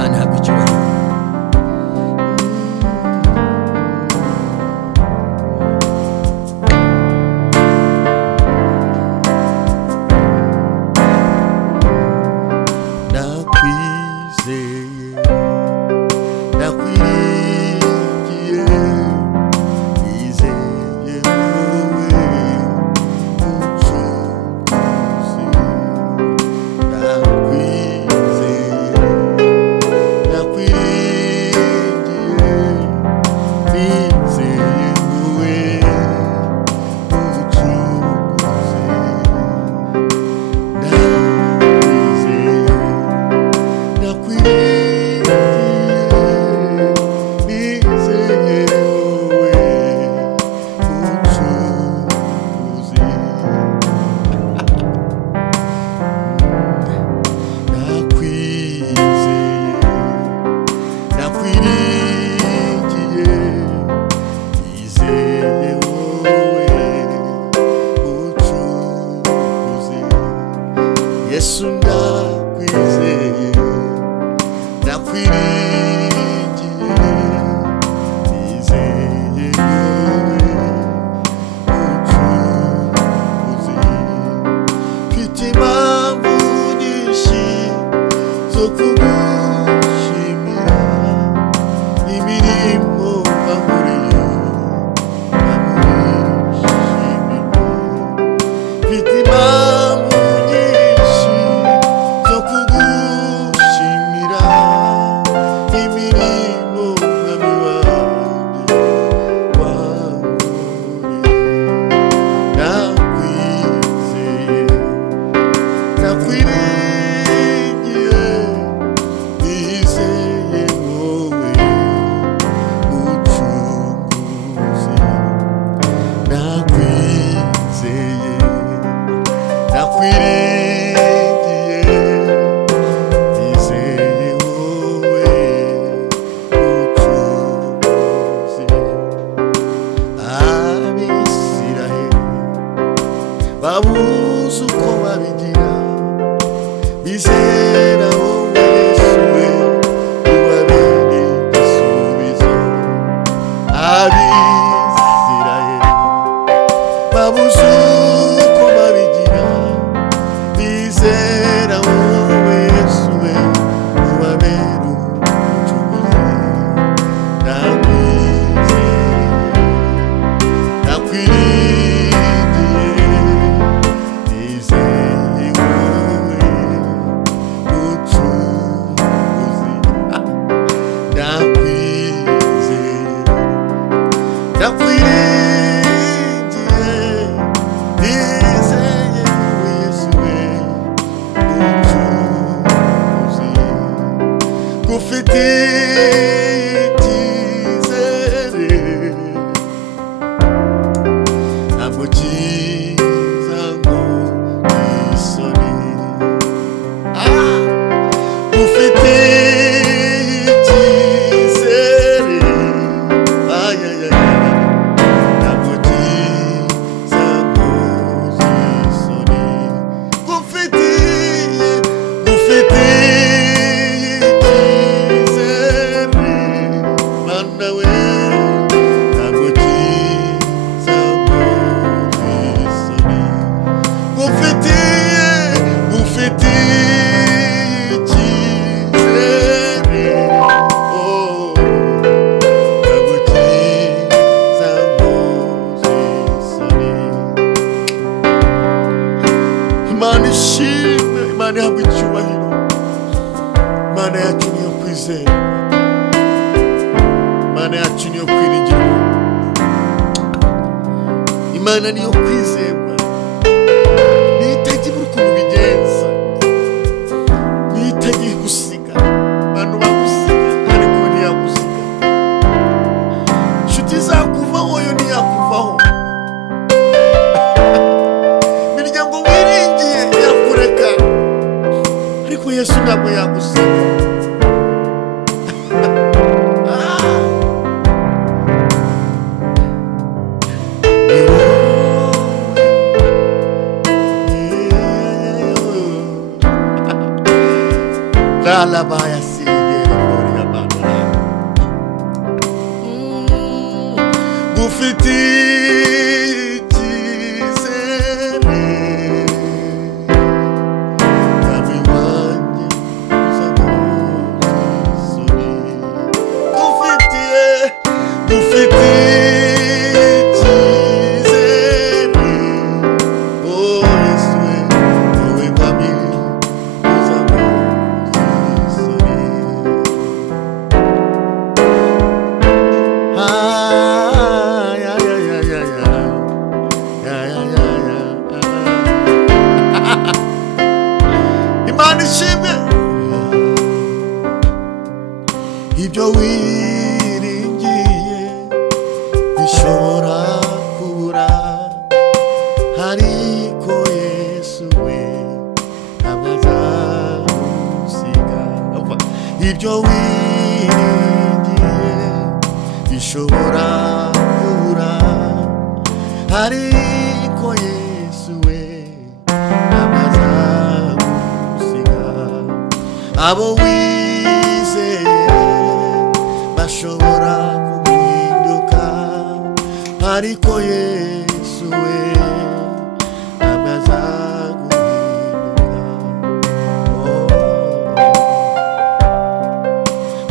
Imana ihabwe icyubahiro. Yesu ndakwizeye, ndakwiringiye, nizeye wowe ucunguzi. Mfite impamvu nyinshi zo kugushimira imirimo wankoreye, ndakwishimiye. Mfite impamvu babuze uko babigira, bizera wowe Yesu we ubabere igisubizo. Abisirayeli babuze uko babigira, bizera wowe Yesu we ubabere umucunguzi. Ufite icyizere, ntabwo kiza ngo isoni. Ufite icyizere, ntabwo kiza ngo isoni. Ufite Imana ishimwe, Imana ihabwe icyubahiro. Imana yacu niyo kwizera, Imana yacu niyo kwiringirwa, Imana niyo kwizerwa. Nitegira ukuntu bigenza, nitegira gusiga abantu bagusiga ariko ntiyagusiga. Inshuti zakuvaho yo ntiyakuvaho, imiryango wiringiye yakureka ariko Yesu ntabwo yagusiga. La baya sigere ufite icyizere mwami wanjye uzamuza isoni ufite icyizere oh Yesu wowe mwami uzamuza isoni Imana ishimwe ibyo wiringiye bishobora kubura ariko Yesu we ntabwo azagusiga ibyo wiringiye bishobora kubura ariko Yesu we ntabwo azagusiga abo wizeye bashobora kuguhinduka ariko Yesu we ntabwo azaguhinduka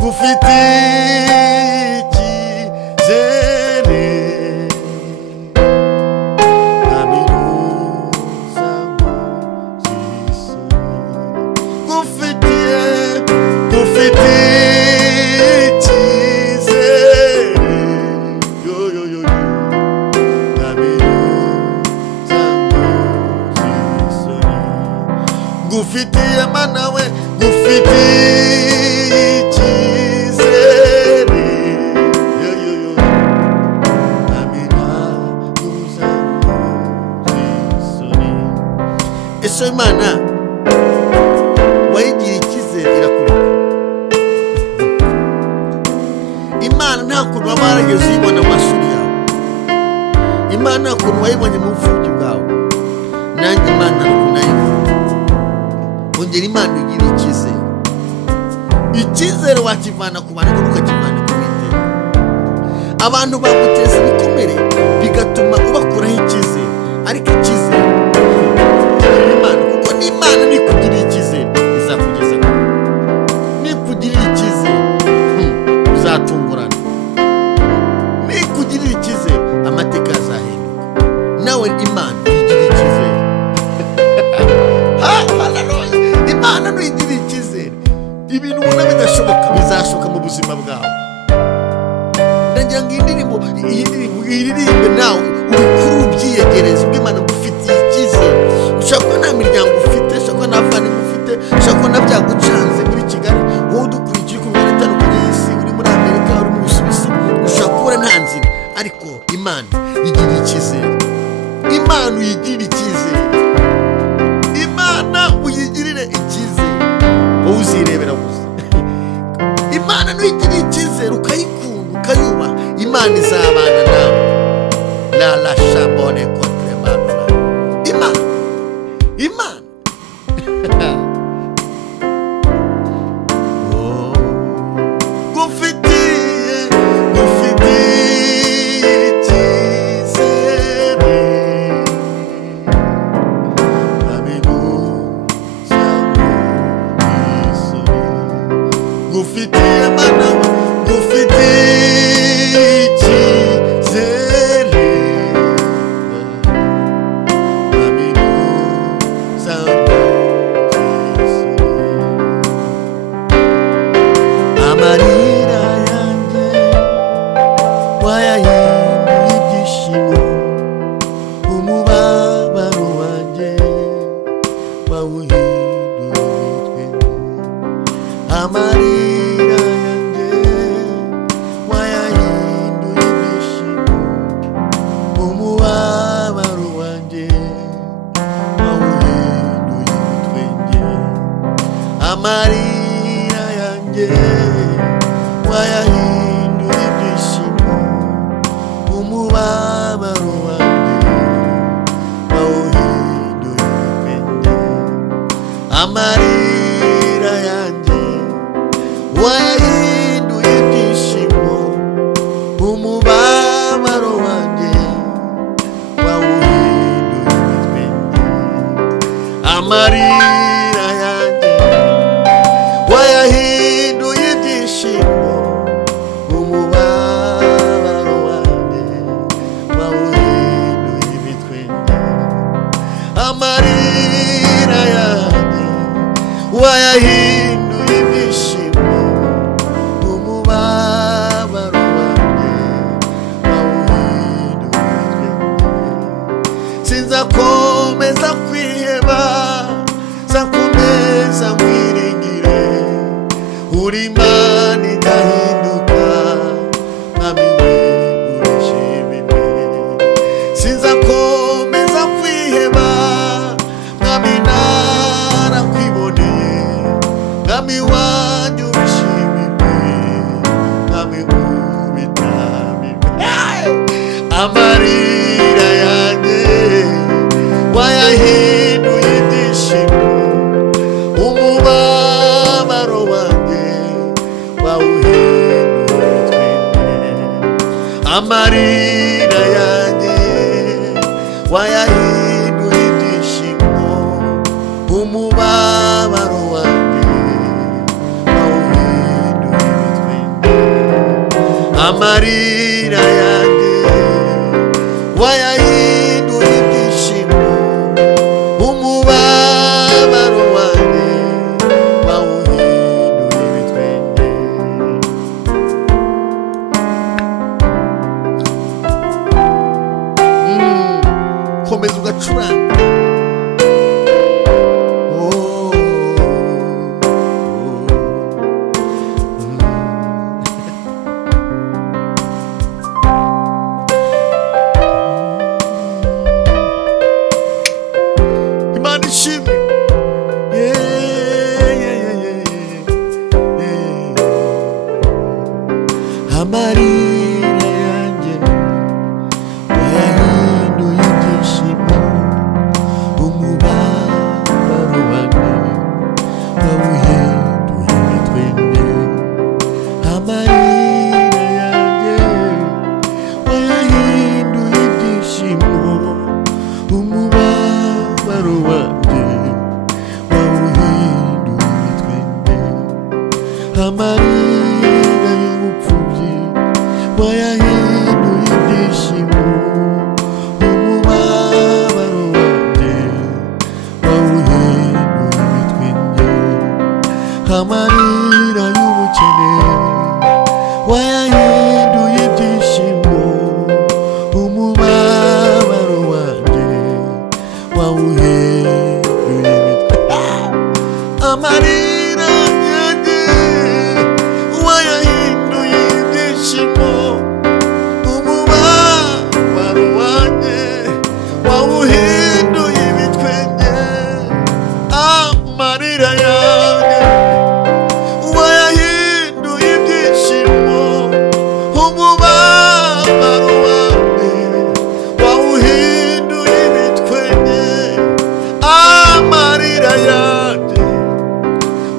ufite icyizere ntabiruza ngo zisoni ufite icyizere yo ntabiruza ngo zisoni ngufitiye mana we ngufite icyizere yo ntabiruza ngo zisoni ese Imana wayigira icyizere irakureka Imana nta kuntu waba warageze uyibona mu mashuri yawe Imana nta kuntu wayibonye mu bupfubyi bwawe nanjye Imana nta kuntu nayibona ongera Imana ugira icyizere wakivana ku bantu ukakivana ku Uwiteka abantu baguteza ibikomere bigatuma ubakuraho icyizere ariko icyizere Imana kuko n'Imana nikugirira icyizere izakugeza kure nikugirira icyizere uzatungurana nikugirira icyizere amateka azahinduka nawe Imana uyigirira icyizere haleluya Imana nuyigirira icyizere ibintu ubona bidashoboka bizashoboka mu buzima bwawe ndagira ngo iyi ndirimbo iririmbe nawe ubikuru ubyiyegereze ubw'Imana ngufitiye icyizere ushobora kuba nta miryango ufite ushobora kuba nta bavandimwe ufite ushobora kuba nta byagucanze muri Kigali wowe udukurikiye ku migabane itandukanye y'isi uri muri Amerika uri mu Busuwisi ushobora kubura nta nzira ariko Imana yigirira icyizere Imana uyigirira icyizere Imana uyigirire icyizere wowe uzirebera gusa Imana nuyigirira icyizere ukayikunda ukayubaha Imana izabana nawe la la shabone contre mama Imana oh gufitiye icyizere ntabiruza ngo zisoni gufitiye Mana gufite icyizere ntabiruza ngo zisoni amarira yanjye wayahinduye ibyishimo umubabaro wanjye wawuhinduye umutwe amarira yanjye wayahinduye ibyishimo umubabaro wanjye wawuhinduye umutwenge amarira yanjye wayahinduye ibyishimo umubabaro wanjye wawuhinduye umutwenge amarira yanjye wayahinduye ibyishimo umubabaro wanjye uri Imana idahinduka mwami we urishimwe sinzakomeza kwiheba mwami narakwiboneye mwami wanjye urishimwe mwami ubitamimwe amarira yanjye wayahinduye ibyishimo umubabaro wanjye wawuhinduye twende amarira yanjye wayahinduye ibyishimo umubabaro wanjye wawuhinduye twende amarira yanjye wayahinduye ibyishimo umubabaro wanjye wawuhinduye ibitwenge komeza ugacuranga Imana ishimwe amarira yanjye wayahinduye ibyishimo umubabaro wanjye wawuhinduye ibitwenge amarira yanjye wayahinduye ibyishimo umubabaro wanjye wawuhinduye ibitwenge amarira y'ubupfubyi wayahinduye ibyishimo umubabaro wanjye wawuhinduye ibitwenge amarira y'ubukene wayahinduye ibyishimo umubabaro wanjye wawuhinduye ibitwenge amarira yanjye wayahinduye ibyishimo umubabaro wanjye wawuhinduye ibitwenge amarira yanjye wayahinduye ibyishimo umubabaro wanjye wawuhinduye ibitwenge amarira yanjye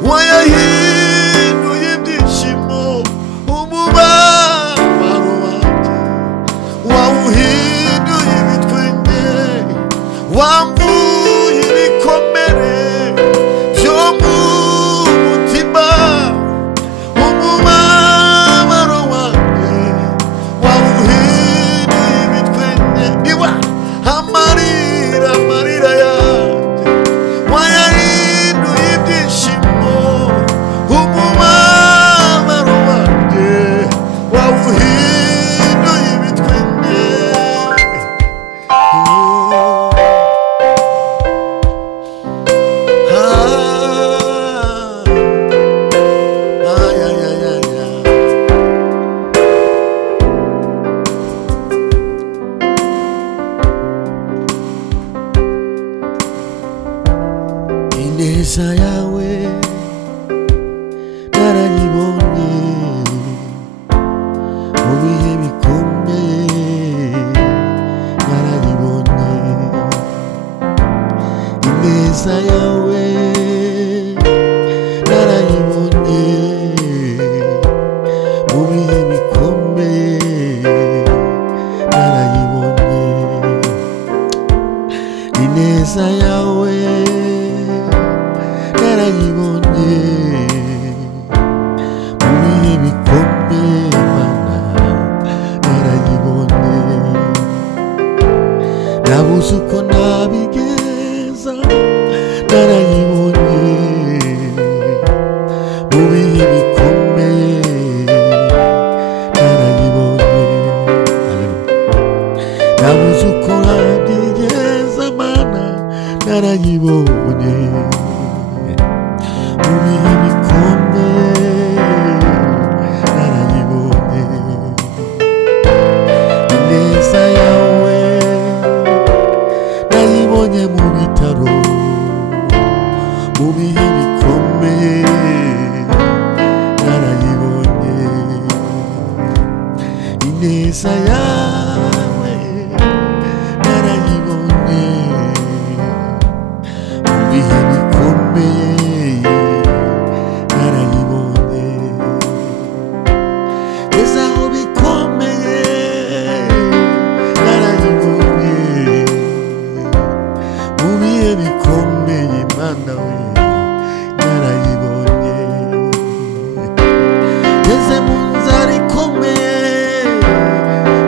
wayahinduye ibyishimo umubabaro wanjye wawuhinduye ibitwenge wamvuye ibikomere byo mu mutima umubabaro wanjye wawuhinduye ibitwenge iwa amarira yanjye wayahinduye ibyishimo umubabaro wanjye wawuhinduye ibitwenge ineza yawe narayibonye mu bihe bikomeye narayibonye ineza yawe narayibonye mu bihe bikomeye narayibonye ineza yawe narayibonye ineza yawe narayibonye mu bihe bikomeye narayibonye ngeze aho bikomeye narayibonye mu bihe bikomeye Imana we narayibonye ngeze mu nzara ikomeye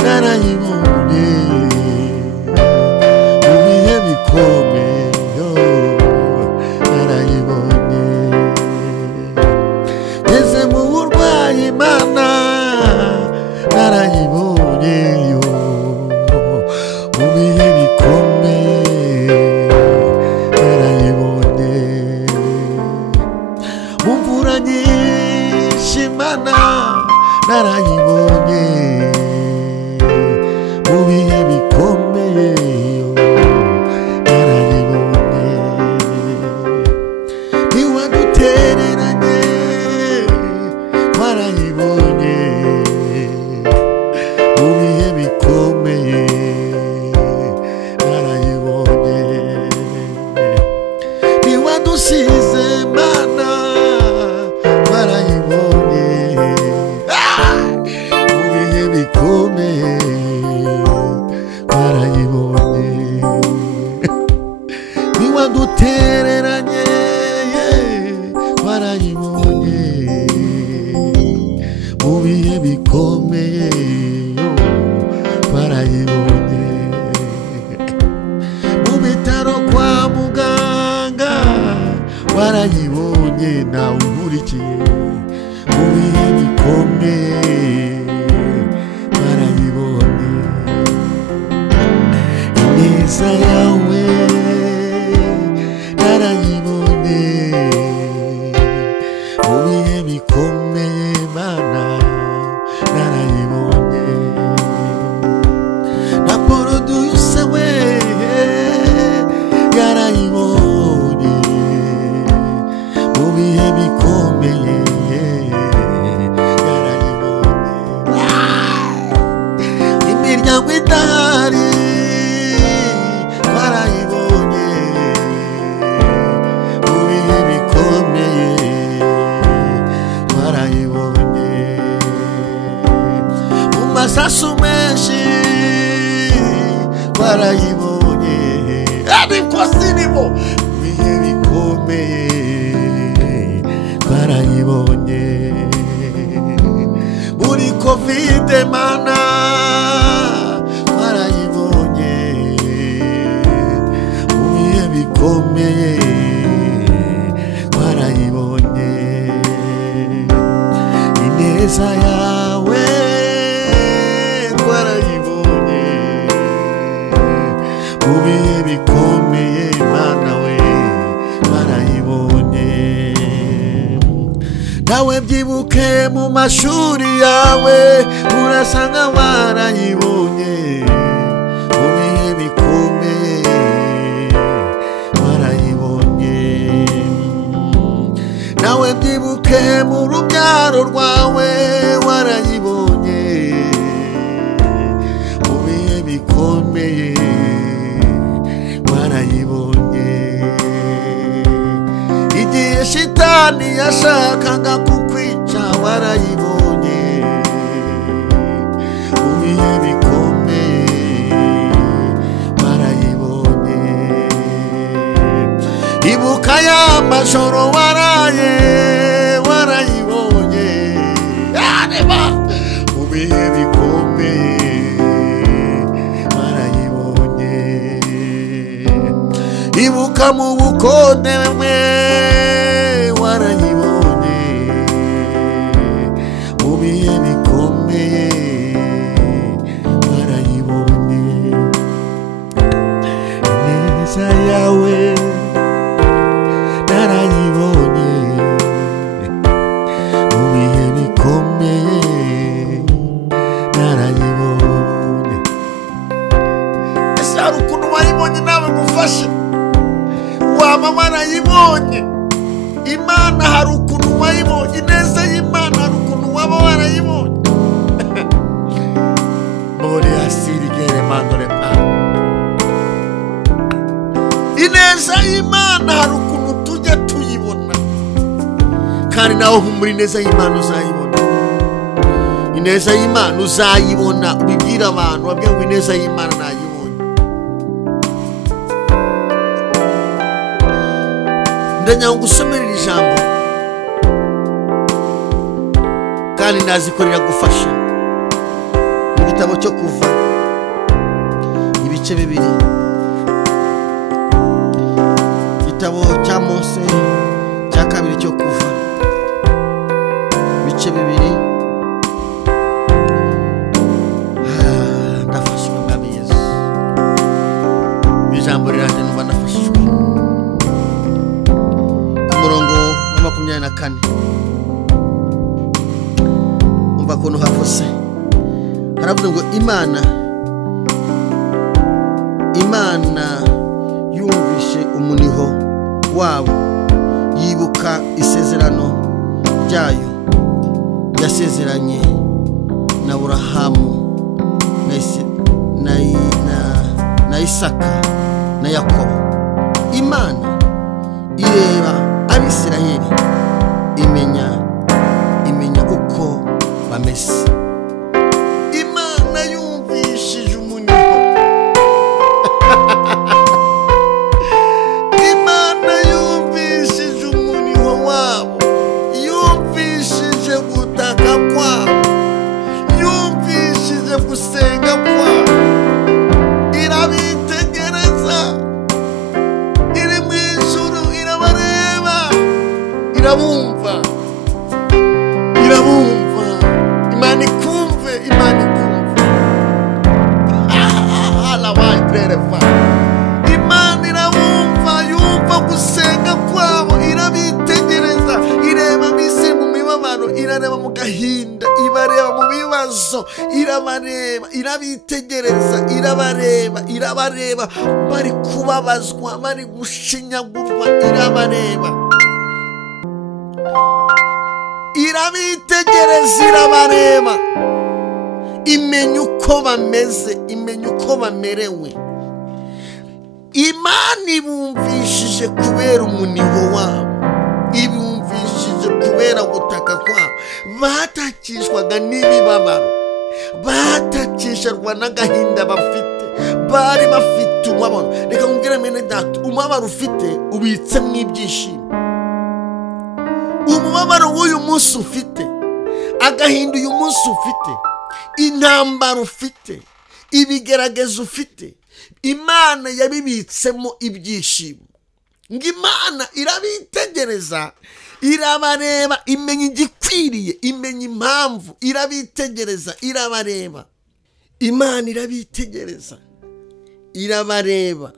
narayibonye mu bihe bikomeye narayibonye ngeze mu burwayi Imana narayibonye mu bihe bikomeye narayibonye mu mvura nyinshi Imana narayibonye mu bihe bikomeye narayibonye ntiwadutereranye warayibonye mu bihe bikomeye narayibonye ntiwadusize Mana warayibonye mu bihe bikomeye warayibonye ntiwadutereranye warayibonye mu bihe bikomeye warayibonye mu bitaro kwa muganga warayibonye nawe unkurikiye mu bihe bikomeye warayibonye ineza yawe narayibonye mu bihe bikomeye Mana narayibonye na poroduyuse we yarayibonye mu bihe bikomeye yarayibonye imiryango idahari warayibonye mu bihe bikomeye warayibonye mu masasu menshi warayibonye ariko sinimo mu bihe bikomeye warayibonye muri covid Mana warayibonye mu bihe bikomeye warayibonye ineza yawe warayibonye mu bihe bikomeye Mana we warayibonye nawe byibuke mu mashuri yawe urasanga warayibonye mu bihe bikomeye warayibonye nawe byibuke mu rubyaro rwawe warayibonye mu bihe bikomeye warayibonye igihe shitani yashakaga kukwica warayibonye mu bihe bikomeye warayibonye ibuka ya majoro waraye warayibonye Niba mu bihe bikomeye warayibonye ibuka mu bukode mwe warayibonye mu bihe bikomeye warayibonye ineza yawe narayibonye mu bihe bikomeye narayibonye ese hari ukuntu wayibonye nawe gufashe waba warayibonye naho humura ineza y'Imana uzayibona. Ineza y'Imana uzayibona, ubibwira abantu babwira ngo ineza y'Imana nayibonye. Ndanyanga gusomera iri jambo kandi nazikorera gufasha mu gitabo cyo kuva ibice 2, igitabo cya Mose cya 2 cyo kuva ibice 2. Ndafashwe mwami Yesu, ijambo riranje numva ndafashwe. Umurongo wa 24 umva kuntu havuse, haravuga ngo Imana yumvishe umuniho wabo, yibuka isezerano ryayo yasezeranye na Aburahamu na Isaka na Yakobo. Imana ireba Abisirayeli, imenya uko bameze. Imana yumvishije umuniho Imana yumvishije umuniho wabo, yumvishije gutaka kwabo, yumvishije gusenga kwabo. Irabitegereza, iri mu ijuru, irabareba, irabumva. Imana ikumve. Imana irabumva, yumva gusenga kwabo, irabitegereza, ireba bisi mu mibabaro, irareba mu gahinda, ibareba mu bibazo, irabareba, irabitegereza, irabareba bari kubabazwa, bari gushinyagurwa, irabareba, irabitegereza, irabareba, imenya uko bameze, imenya uko bamerewe. Imana ibumvishije kubera umuniho wabo, ibumvishije kubera gutaka kwabo. Batakishwaga n'ibibabaro, batakishwa n'agahinda bafite, bari bafite umubabaro. Reka nkubwire mwene data, umubabaro ufite ubitse mu ibyishimo. Umubabaro w'uyu munsi ufite, agahinda uyu munsi ufite, intambara ufite, ibigeragezo ufite, Imana yabibitsemo ibyishimo. Ngo Imana irabitegereza, irabareba, imenya igikwiriye, imenya impamvu, irabitegereza, irabareba. Imana irabitegereza, irabareba,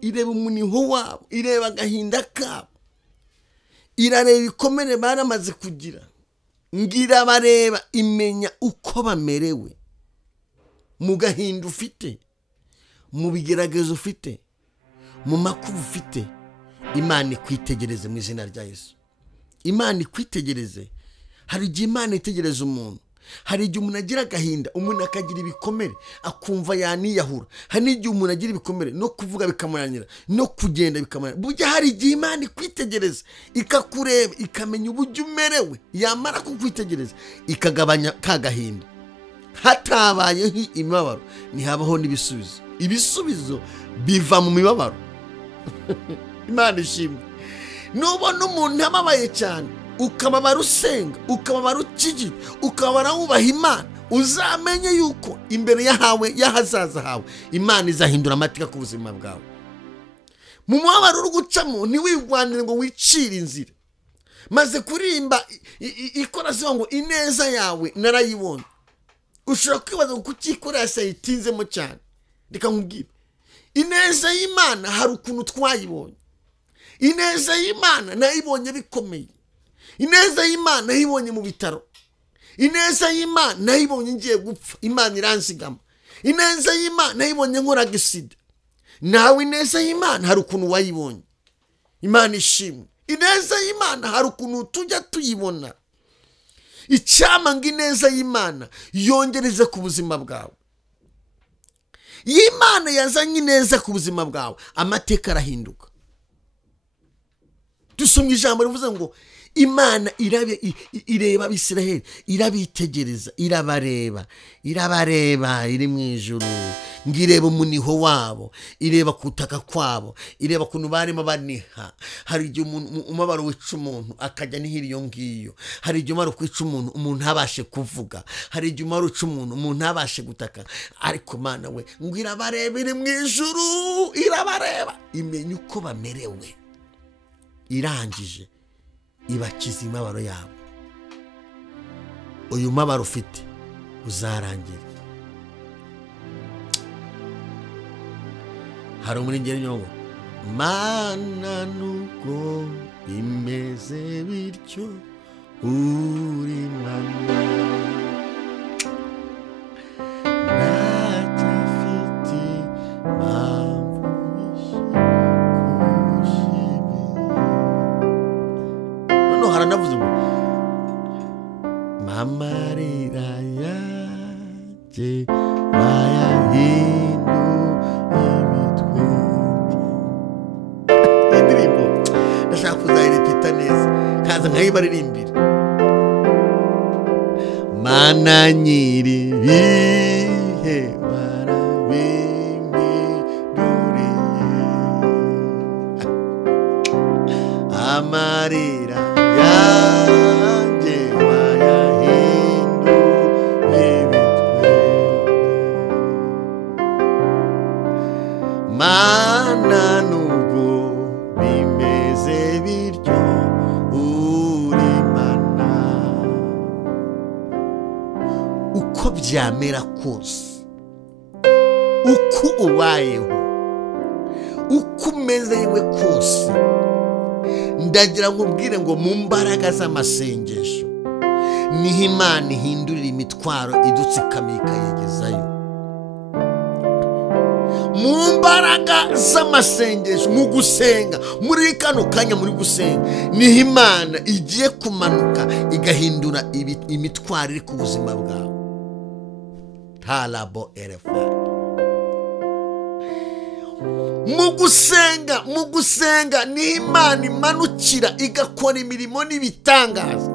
ireba umuniho wabo, ireba agahinda kabo, irareba ibikomere baramaze kugira. Ngira bareba, imenya uko bamerewe mu gahinda ufite, mu bigeragezo ufite, mu makuba ufite. Imana ikwitegereze mu izina rya Yesu. Imana ikwitegereze. Hari igihe Imana itegereza umuntu, hari igihe umuntu agira agahinda, umuntu akagira ibikomere akumva yaniyahura. Hari n'igihe umuntu agira ibikomere no kuvuga bikamunanira, no kugenda bikamunanira. Burya hari igihe Imana ikwitegereza, ikakureba, ikamenya uburyo umerewe, yamara kukwitegereza ikagabanya ka gahinda. Hatabayeho imibabaro ntihabaho n'ibisubizo. Ibisubizo biva mu mibabaro. Imana ishimwe. Nubona umuntu ababaye cyane, ukababara usenga, ukababara ukijijwe, ukababara wubaha Imana, uzamenye yuko imbere y'ahazaza hawe Imana izahindura amateka ku buzima bwawe. Mu mubabaro uri gucamo ntiwigwanire ngo wicire inzira. Maze kurimba ikora zivuga ngo ineza yawe narayibonye. Ushobora kwibaza ngo kuki ikora yayitinzemo cyane. Reka nkubwire, ineza y'Imana hari ukuntu twayibonye. Ineza y'Imana nayibonye bikomeye. Ineza y'Imana nayibonye mu bitaro. Ineza y'Imana nayibonye ngiye gupfa, Imana iransigama. Ineza y'Imana nayibonye nkora gisida. Nawe ineza y'Imana hari ukuntu wayibonye. Imana ishimwe. Ineza y'Imana hari ukuntu tujya tuyibona. Icyama ngo ineza y'Imana yongereze ku buzima bwawe. Imana yazanye ineza ku buzima bwawe, amateka arahinduka. dusomye ijambo rivuze ngo Imana ireba Abisiraheli, irabitegereza, irabareba iri mu ijuru, ngireba umuniho wabo, ireba kutaka kwabo, ireba kuntu barimo baniha. Hari igihe umubabaro wica umuntu akajya nihira iyo ngiyo, hari igihe umubabaro kwica umuntu ntabashe kuvuga, hari igihe umubabaro wica umuntu ntabashe gutaka, ariko Mana we ngo irabareba iri mu ijuru, irabareba imenya uko bamerewe, irangije ibakiza imibabaro yabo. Uyu mubabaro ufite uzarangira. Hari umurengeri nyongo, Mana nuko bimeze bityo uri Mana, ndacyafite impamvu nyinshi kugushimira. Noneho haranavuze ngo amarira yanjye bayahinduye ibitwenge. Indirimbo ndashaka kuzayirepeta neza kaza nkayibaririmbira. Mana nyiri ibihe warabimpinduriye, amarira yanjye wayahinduye ibitwenge. Mana nubwo bimeze bityo uri Mana, uko byamera kose, uko ubayeho, uko umeze yewe kose, ndagira ngo ubwire ngo mu mbaraga z'amasengesho niho Imana ihindurira imitwaro idutsikamiye ikayegezayo. Mu mbaraga z'amasengesho, mu gusenga, muri kano kanya muri gusenga, niho Imana igiye kumanuka igahindura imitwaro iri ku buzima bwawe. Talabo erefa. Mu gusenga niho Imana imanukira igakora imirimo n'ibitangaza.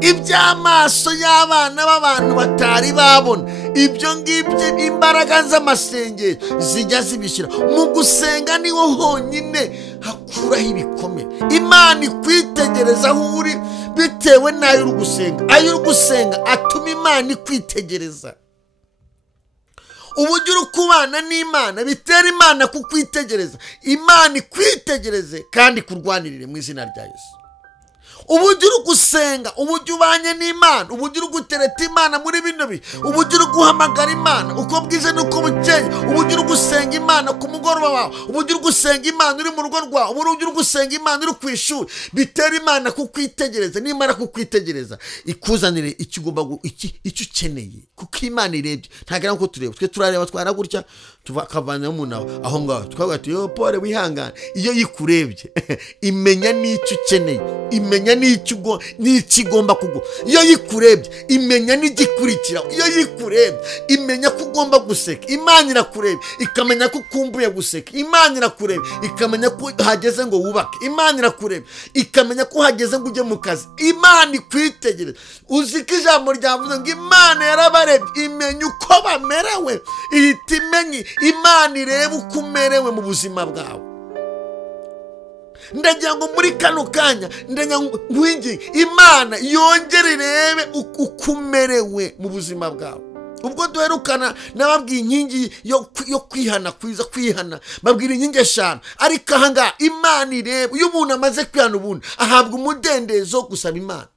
Iby'amaso y'abana b'abantu batari babona, ibyo ngibyo imbaraga z'amasengesho zijya zibishyira. Mu gusenga niho honyine hakuraho ibikomere. Imana ikwitegereza aho uri bitewe n'ayo uri gusenga. Ayo uri gusenga atuma Imana ikwitegereza. Uburyo uri kubana n'Imana bitera Imana kukwitegereza. Imana ikwitegereze kandi kurwanirire mu izina rya Yesu. Uburyo uri gusenga, uburyo ubanye n'Imana, uburyo uri gutereta Imana muri bino bihe, uburyo uri guhamagara Imana uko bwiza n'uko bukeye, uburyo uri gusenga Imana ku mugoroba wawe, uburyo uri gusenga Imana uri mu rugo rwawe, uburyo uri gusenga Imana uri ku ishuri, bitera Imana kukwitegereza. N'Imana kukwitegereza ikuzanire icyo ugomba icyo ukeneye, kuko Imana irebye. Ntagira ngo turebe, twe turareba twara gutya tukavana umuntu aho ngaho twavuga ati yo pole wihangane. Iyo yikurebye imenya n'icyo ukeneye, imenya n'icyo igomba kuguha. Iyo yikurebye imenya n'igikurikira. Iyo yikurebye imenya ko ugomba guseka. Imana irakureba ikamenya ko ukumbuye guseka. Imana irakureba ikamenya ko hageze ngo wubake. Imana irakureba ikamenya ko hageze ngo ujye mu kazi. Imana ikwitegereza. Uzi ko ijambo ryavuze ngo Imana yarabarebye imenya uko bamerewe, ihita imenya. Imana ireba uko umerewe mu buzima bwawe. Ndagira ngo muri kano kanya ndagira ngo Imana yongere irebe uko umerewe mu buzima bwawe. Ubwo duherukana nababwiye inkingi yo kwihana, kwiza kwihana, babwira inkingi 5. Ariko ahangaha Imana ireba. Iyo umuntu amaze kwihana ubundi ahabwa umudendezo wo gusaba Imana.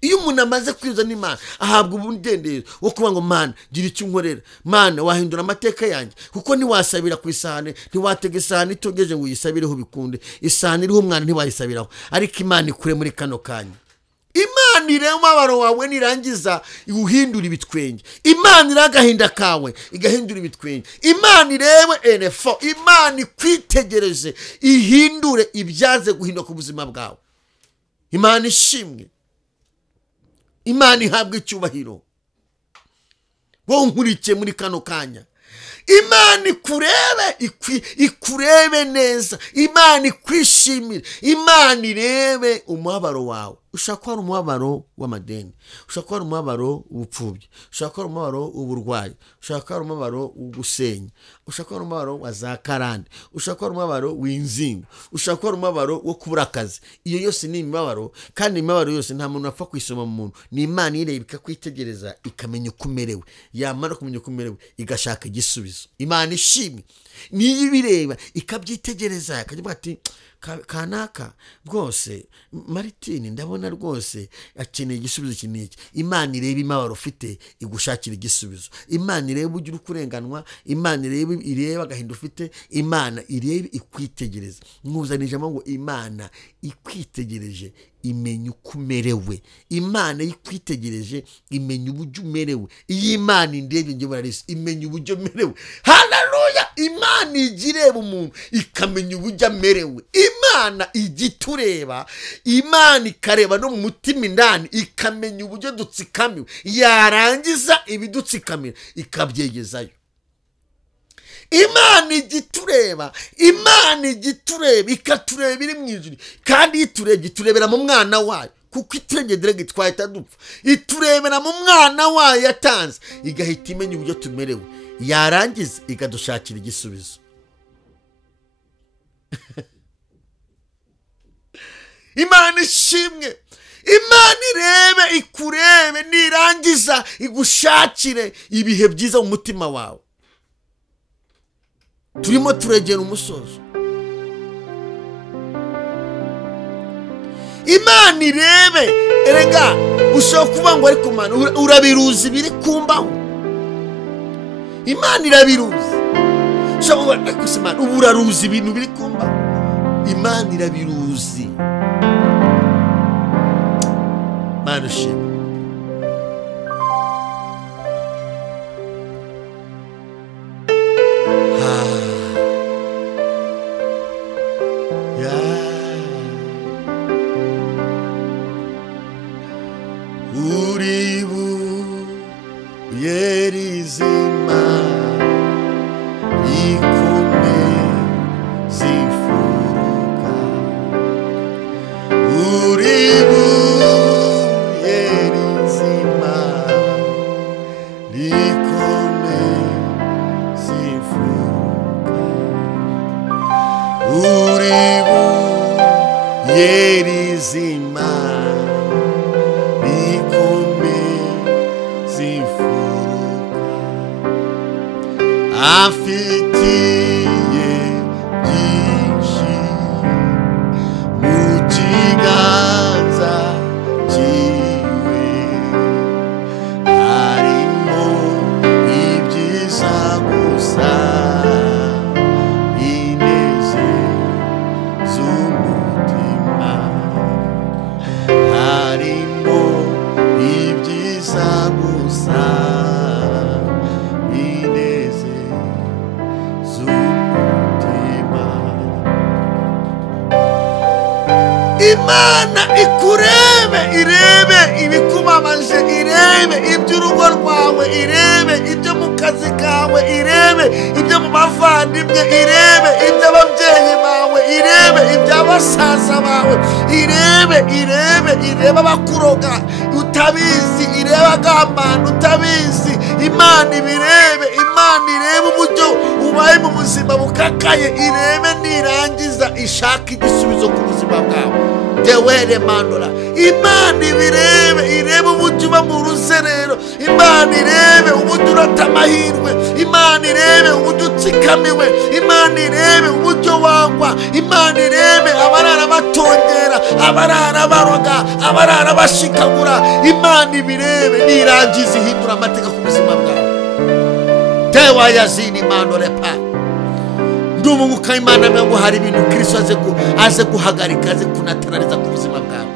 Iyo umuntu amaze kwiza n'Imana ahabwa umudendezo wo kuvuga ngo Mana gira icyo unkorera, Mana wahindura amateka yanjye. Kuko ntiwasabira ku isahane, ntiwatega isahane itogeje ngo uyisabireho bikunde. Isahane iriho umwana ntiwayisabiraho. Ariko Imana ikure muri kano kanya. Imana ireba umubabaro wawe nirangiza iwuhindura ibitwenge. Imana iragahinda kawe igahindura ibitwenge. Imana irebe enfo. Imana ikwitegereze ihindure ibyaze guhinduka ku buzima bwawe. Imana ishimwe. Imana ihabwe icyubahiro. Wowe nkurikiye muri kano kanya Imana ikurebe neza, Imana ikwishimire, Imana irebe umubabaro wawe. Ushaka ko hari umubabaro w'amadeni, ushaka ko hari umubabaro w'ubupfubyi, ushaka ko hari umubabaro w'uburwayi, ushaka ko hari umubabaro w'ugusenya, ushaka ko hari umubabaro wa za karande, ushaka ko hari umubabaro w'inzingo, ushaka ko hari umubabaro wo kubura akazi. Iyo yose ni imibabaro, kandi imibabaro yose nta muntu apfa kwisoma mu muntu. Ni Imana ireba ikakwitegereza ikamenya uko umerewe, yamara kumenya uko umerewe igashaka igisubizo. Imana ishimwe niyo ibireba ikabyitegereza ikavuga ati kanaka rwose Maritini ndabona rwose akeneye igisubizo kiniki. Imana ireba imibabaro ufite igushakira igisubizo. Imana ireba ugira kurenganwa, Imana ireba agahinda ufite, Imana ireba ikwitegereza. Nkuzanije ngo Imana ikwitegereje imenya uko umerewe, Imana ikwitegereje imenya uburyo umerewe. Iyi Imana indebye nge bararisi imenya uburyo umerewe. Haleluya! Imana igireba umuntu ikamenya uburyo amerewe. Imana igitureba, Imana ikareba no mu mutima indani ikamenya uburyo dutsikamiwe, yarangiza ibidutsikamira ikabyegezayo. Imana igitureba, Imana igitureba ikatureba iri mu ijuru, kandi iturebye iturebera mu mwana wayo, kuko ituregedere twahita dupfa. Iturebera mu mwana wayo yatanze, igahita imenya uburyo tumerewe, yarangiza ikadushakira igisubizo. Imana ishimwe, Imana irebe ikurebe, nirangiza igushakire ibihe byiza mu mutima wawe. Turimo turegera umusozo. Imana irebe, erega ushobora kuvuga ngo ariko Mana urabiruzi biri kumbaho. Imana irabiruzi. Ushobora kuvuga ariko Mana uraruzi ibintu biri kumbaho. Imana irabiruzi. Mana ushimwe. Imana ikurebe, irebe ibikubabaje, irebe iby'urugo rwawe, irebe ibyo mu kazi kawe, irebe ibyo mu bavandimwe, irebe iby'ababyeyi bawe, irebe iby'abasaza bawe, irebe abakuroga utabizi, irebe agambana utabizi. Imana ibirebe, Imana irebe uburyo ubaye mu buzima bukakaye, irebe nirangiza ishaka igisubizo ku buzima bwawe. Dewere mandora, Imana ibirebe, irebe uburyo uba mu ruzerero, Imana irebe uburyo urata amahirwe, Imana irebe uburyo utsikamiwe, Imana irebe uburyo wangwa, Imana irebe abarara batongera, abarara baroga, abarara bashikagura. Imana ibirebe nirangiza ihindura amateka ku buzima bwawe. Tewa yazini mandore pa ndumuka Imana ngo hari ibintu Kristo aze guhagarika, aze kunatarariza ku buzima bwawe.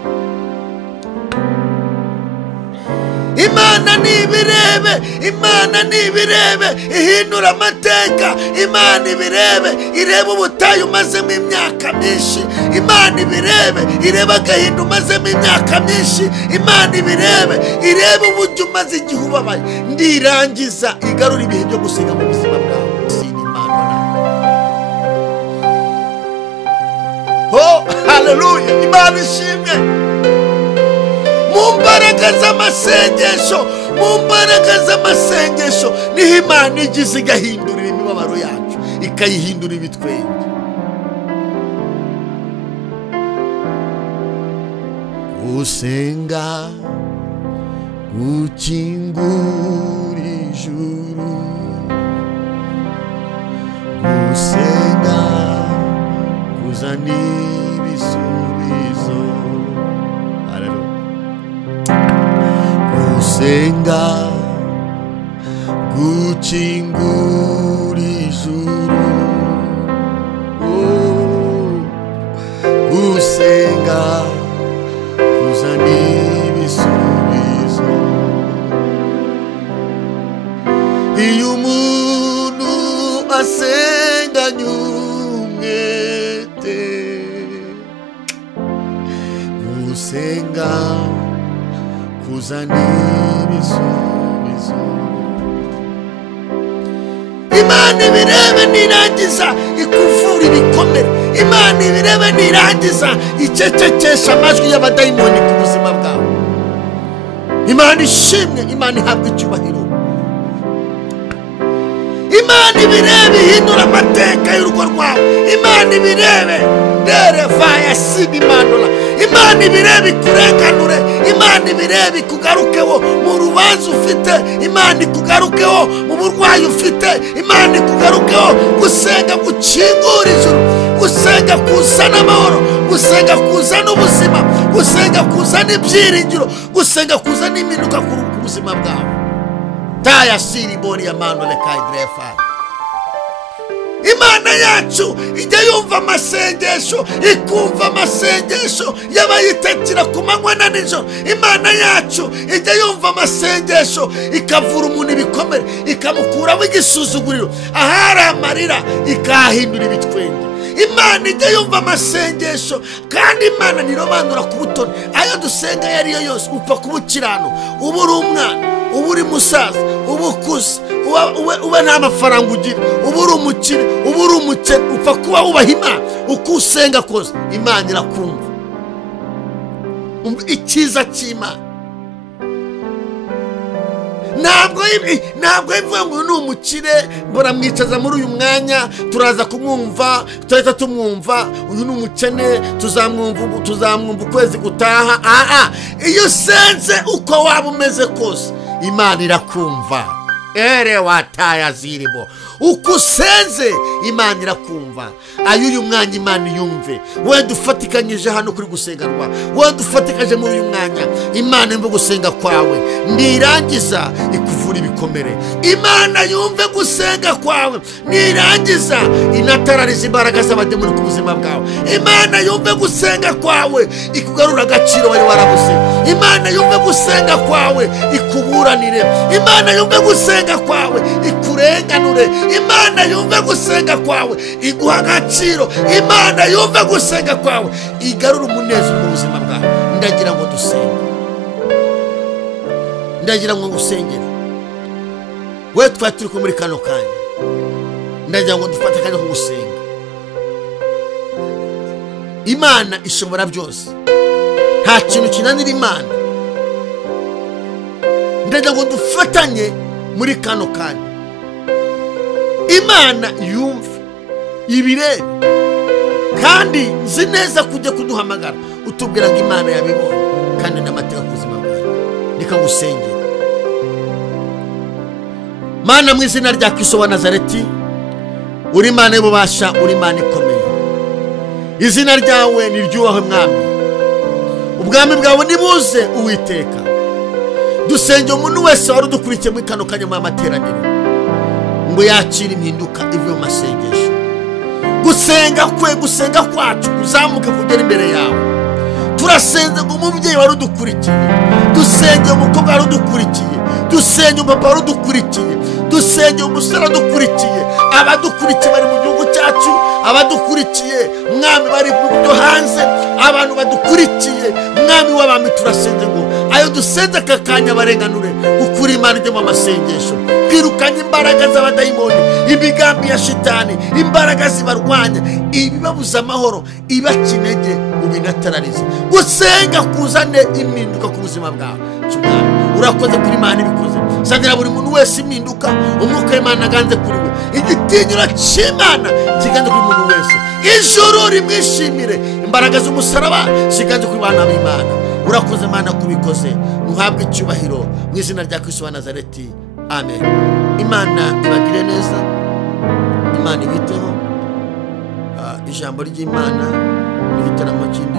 Imana nibirebe, Imana nibirebe, ihindura amateka. Imana ibirebe, irebe ubutayu umazemo imyaka myinshi. Imana ibirebe, irebe agahinda umazemo imyaka myinshi. Imana ibirebe, irebe uburyo umaze igihe ubabaye. Ndirangiza igarura ibihe byo gusenga mu buzima bwawe. Oh, haleluya. Imana ishimwe. Mu mbaraga z'amasengesho, mu mbaraga z'amasengesho niho Imana igize igahindurira imibabaro yacu, ikayihindura ibitwenge. Gusenga gukingura ijuru, gusenga kuzana ibisubizo. Gusenga gukingura ijuru, gusenga kuzana ibisubizo. Iyo umuntu asenganye umwete, gusenga kuzana ibisubizo. Imana ibirebe nirangiza ikuvura ibikomere. Imana ibirebe nirangiza icecekesha amajwi y'abadayimoni ku buzima bwawe. Imana ishimwe, Imana ihabwa icyubahiro. Imana ibirebe ihindura amateka y'urugo rwawe. Imana ibirebe derevaya sinimanura. Imana ibirebe ikurenganure. Imana ibirebe ikugarukeho mu rubanza ufite. Imana ikugarukeho mu burwayi ufite. Imana ikugarukeho. Gusenga gukingura ijuru, gusenga kuzana amahoro, gusenga kuzana ubuzima, gusenga kuzana ibyiringiro, gusenga kuzana impinduka ku buzima bwawe. Taya siri bori ya mano lekai drefa. Imana yacu ijya yumva amasengesho, ikumva amasengesho y'abayitakira ku manywa na nijoro. Imana yacu ijya yumva amasengesho, ikavura umuntu ibikomere, ikamukuraho igisuzuguriro, ahari amarira ikahindura ibitwenge. Imana ijya yumva amasengesho, kandi Imana nirobanura ku butoni. Ayo dusenga yariyo yose, upfa kubukirano, uba uri umwana, uba uri musaza, uba ukuze, uba nta mafaranga ugira, uba uri umukire, uba uri umukene, upfa kuba wubaha Imana. Uko usenga kose Imana irakumva. Icyiza cy'Imana ntabwo ivuga ngo ni umukire muramwicaza muri uyu mwanya turaza kumwumva, turahita tumwumva. Uyu ni umukene tuzamwumva ukwezi gutaha. Iyo usenze uko waba umeze kose Imana irakumva. Ere wataya ziribo. Uko usenze Imana irakumva. Uyu mwanya Imana yumve. Wowe dufatikanyije hano kuri gusengerwa, wowe dufatikaje muri uyu mwanya, Imana yumve gusenga kwawe. Nirangiza ikuvura ibikomere. Imana yumve gusenga kwawe. Nirangiza inatarariza imbaraga z'abademoni ku buzima bwawe. Imana yumve gusenga kwawe, ikugarura agaciro wari warabuze. Imana yumve gusenga kwawe, ikuburanire. Imana yumve gusenga kwawe, ikurenganure. Imana yumve gusenga kwawe, iguha agaciro. Imana yumve gusenga kwawe, igarura umunezero mu buzima bwawe. Ndagira ngo dusenge, ndagira ngo ngusengere. We twaturi ko muri kano kanya, ndagira ngo dufate kanya ko gusenga. Imana ishobora byose, nta kintu kinanira Imana. Ndagira ngo dufatanye muri kano kanya. Imana yumve ibirebe, kandi nzi neza kujya kuduhamagara utubwira ngo Imana yabibonye kandi n'amateka ku buzima bwawe. Reka ngusengere. Mana, mu izina rya Kristo wa Nazareti, uri Imana y'ububasha, uri Imana ikomeye. Izina ryawe niryubahwe Mwami. Ubwami bwawe nibuze Uwiteka. Dusenge umuntu wese wari udukurikiye muri kano kanya mu materaniro, ngo yakire impinduka ivuye mu masengesho. Gusenga kwacu kuzamuka kugera imbere yawe. turasenze ngo umubyeyi wari udukurikiye, dusenge umukobwa wari udukurikiye, dusenge umupapa wari udukurikiye, dusenge umusore udukurikiye, abadukurikiye bari mu gihugu cyacu, abadukurikiye mwami bari mu byo hanze, abantu badukurikiye mwami w'abami, turasenze ngo ayo dusenze aka kanya barenganure ukuri Imana ijye mu masengesho, kwirukanye imbaraga z'abadayimoni, imigambi ya shitani, imbaraga zibarwanya, ibibabuza amahoro, ibaca intege ubinatararize, gusenga kuzane impinduka ku buzima bwawe. Urakoze kuri Imana ibikoze, sangira buri muntu wese impinduka, umwuka w'Imana aganze kuri we, igitinyiro cy'Imana kiganze kuri muntu wese, ijuru rimwishimire, imbaraga z'umusaraba ziganze kuri bana b'Imana. Urakoze Imana kubikoze, muhabwe icyubahiro mu izina rya Kristo wa Nazareti, amen. Imana ibagire neza, Imana ibiteho. Ijambo ry'Imana ni igitaramo kindi